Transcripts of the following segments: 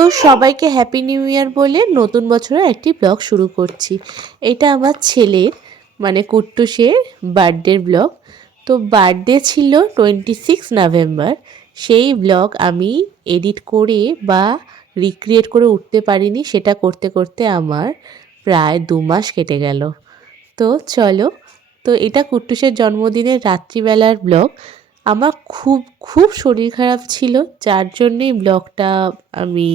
তো সবাইকে happy new year বলে নতুন বছরের একটি ব্লগ শুরু করছি। এটা আমার ছেলের মানে কুট্টুসের বার্থডের ব্লগ তো বার্থডে ছিল টোয়েন্টি সিক্স নভেম্বর সেই ব্লগ আমি এডিট করে বা রিক্রিয়েট করে উঠতে পারিনি, সেটা করতে করতে আমার প্রায় দু মাস কেটে গেল। তো চলো, তো এটা কুট্টুসের জন্মদিনের রাত্রিবেলার ব্লগ আমার খুব খুব শরীর খারাপ ছিল যার জন্যেই ব্লগটা আমি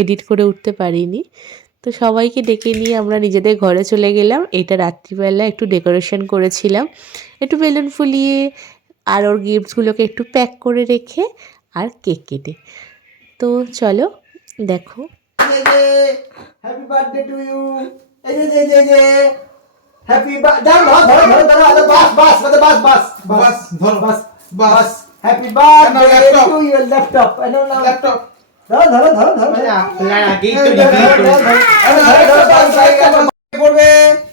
এডিট করে উঠতে পারিনি। তো সবাইকে ডেকে নিয়ে আমরা নিজেদের ঘরে চলে গেলাম। এটা রাত্রিবেলা একটু ডেকোরেশন করেছিলাম। একটু বেলুন ফুলিয়ে আর ওর গিফটসগুলোকে একটু প্যাক করে রেখে আর কেক কেটে। তো চলো দেখো। হ্যাপি বার্থডে টু ইউ এই যে যে হ্যাপি বাস বাস বাস বাস বাস, ধরো। Bus bus. Happy birthday laptop. To you laptop এই নাও নাও ল্যাপটপ ধরো পড়বে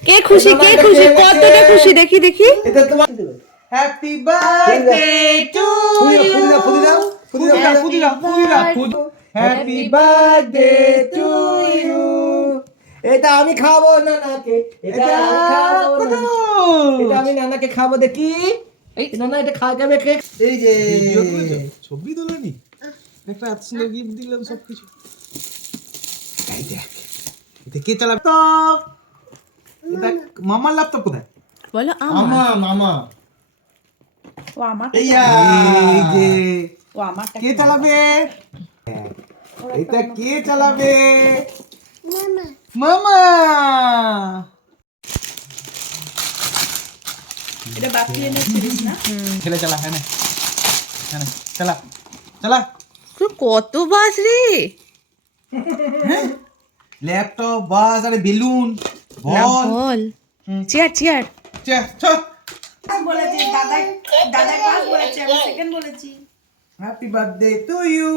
কে খুশি কে খুশি কতটা খুশি দেখি দেখি এটা তোমার হ্যাপি বার্থডে টু দাও হ্যাপি বার্থডে টু ইউ এটা আমি খাব নানাকে এটা আমি খাব নানাকে। এটা আমি নানাকে খাব দেখি নানা এটা খাওয়া যাবে কেক এই যে ছবি তোলেনি? একটা এত সুন্দর গিফট দিলাম সবকিছু। এই দেখ। এটা কে চালাবে তো এটা মামার ল্যাপটপ কোথায়? বলো মামা মামা। ও আমার এই যে। ও আমারটা কে চালাবে? এটা কে চালাবে? মামা! এটা বাকি এনে ছিলিস না। খেলে চালা হ্যাঁ না হ্যাঁ চালা। চালা। তুই কত বাস রে? ল্যাপটপ বাস আরে balloon ball. Ball. Chair chair. চল চল বলেছি দাদাই দাদাই পাস বলেছে আমি সেকেন্ড বলেছি। হ্যাপি বার্থডে টু ইউ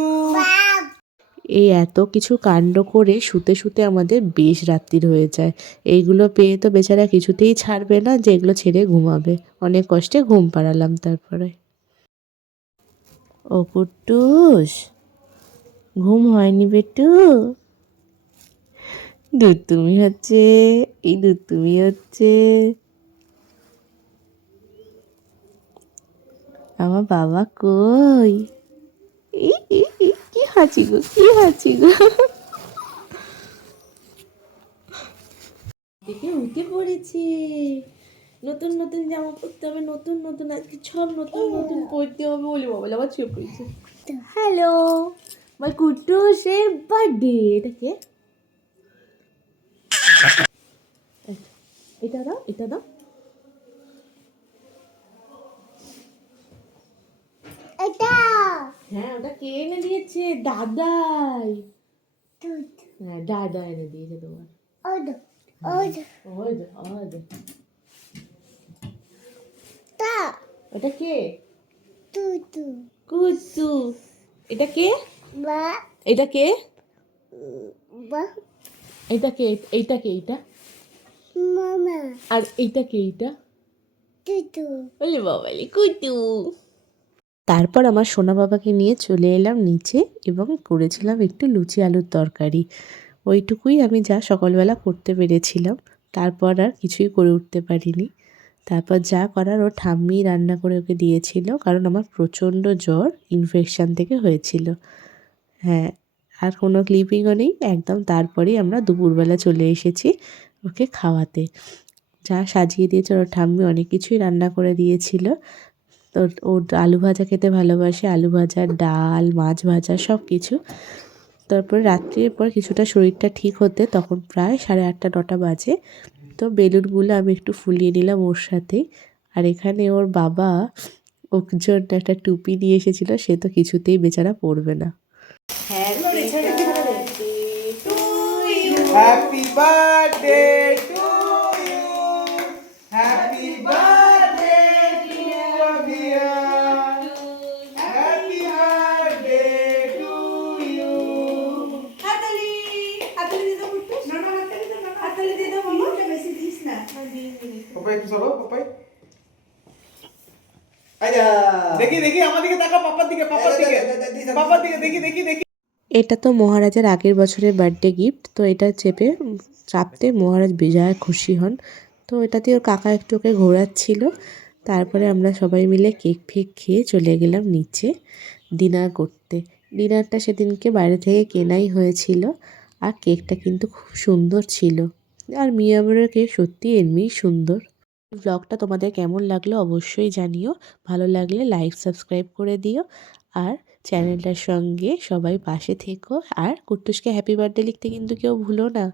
এই এত কিছু কাণ্ড করে শুতে শুতে আমাদের বেশ রাত্রির হয়ে যায়। এইগুলো পেয়ে তো বেচারা কিছুতেই ছাড়বে না যে এগুলো ছেড়ে ঘুমাবে। অনেক কষ্টে ঘুম পাড়ালাম তারপরে। ও কুট্টুস, ঘুম হয়নি বেটু দুধ তুমি হচ্ছে, এই দুধ তুমি হচ্ছে। আমার বাবা কই? হাঁচি গো কি হাঁচি গো? দেখে উঠে পড়েছে? নতুন নতুন জামা পরতে হবে নতুন নতুন আজকে সব নতুন নতুন পরতে হবে বলে বাবা আবার চুপ পড়েছে। হ্যালো মাই কুটুসের বার্থডে এটা কে? এটা দাও এটা দাও। হ্যাঁ ওটা কে এনে দিয়েছে? দাদাই। হ্যাঁ দাদা এনে দিয়েছে তোমার। ওই যে, ওই যে। ওটা কে? কুতু। এটা কে? এটা কে? এটা কে? এইটা কে? এইটা? আর এইটা কে? এইটা? বলে বাবালি কুতু। তারপর আমার সোনা বাবাকে নিয়ে চলে এলাম নিচে এবং করেছিলাম একটু লুচি আলুর তরকারি। ওইটুকুই আমি যা সকালবেলা করতে পেরেছিলাম। তারপর আর কিছুই করে উঠতে পারিনি। তারপর যা করার ও ঠাম্মি রান্না করে ওকে দিয়েছিল, কারণ আমার প্রচণ্ড জ্বর ইনফেকশান থেকে হয়েছিল। হ্যাঁ আর কোনো ক্লিপিংও নেই। একদম তারপরেই আমরা দুপুরবেলা চলে এসেছি ওকে খাওয়াতে। যা সাজিয়ে দিয়েছে ওর ঠাম্মি, অনেক কিছুই রান্না করে দিয়েছিল। তো ও আলু ভাজা খেতে ভালোবাসে। আলু ভাজা ডাল মাছ ভাজা সব কিছু তারপর রাত্রির পর কিছুটা শরীরটা ঠিক হতে তখন প্রায় সাড়ে আটটা নটা বাজে। তো বেলুনগুলো আমি একটু ফুলিয়ে নিলাম ওর সাথে। আর এখানে ওর বাবা ওর জন্য একটা টুপি নিয়ে এসেছিল সে তো কিছুতেই বেচারা পরবে না। হ্যাপি বার্থডে পাপাই একটু চলো পাপাই। দেখি দেখি আমার দিকে তাকা পাপার দিকে পাপার দিকে। পাপার দিকে দেখি দেখি দেখি। এটা তো মহারাজার আগের বছরের বার্থডে গিফট তো এটা চেপে চাপতে মহারাজ বেজায় খুশি হন। তো এটাতে ওর কাকা একটু ওকে ঘোরাচ্ছিল। তারপরে আমরা সবাই মিলে কেক ফেক খেয়ে চলে গেলাম নিচে ডিনার করতে। ডিনারটা সেদিনকে বাইরে থেকে কেনাই হয়েছিল। আর কেকটা কিন্তু খুব সুন্দর ছিল। আর মিয়ামরের কেক সত্যি এমনিই সুন্দর। ব্লগটা তোমাদের কেমন লাগল অবশ্যই জানিও। ভালো লাগলে লাইক সাবস্ক্রাইব করে দিও। আর চ্যানেলটার সঙ্গে সবাই পাশে থেকো। আর কুট্টুসকে হ্যাপি বার্থডে লিখতে কিন্তু কেউ ভুলো না।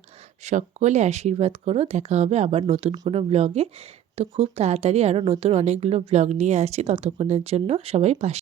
সকলে আশীর্বাদ করো। দেখা হবে আবার নতুন কোনো ব্লগে। তো খুব তাড়াতাড়ি আরও নতুন অনেকগুলো ব্লগ নিয়ে আসছি ততক্ষণের জন্য সবাই পাশে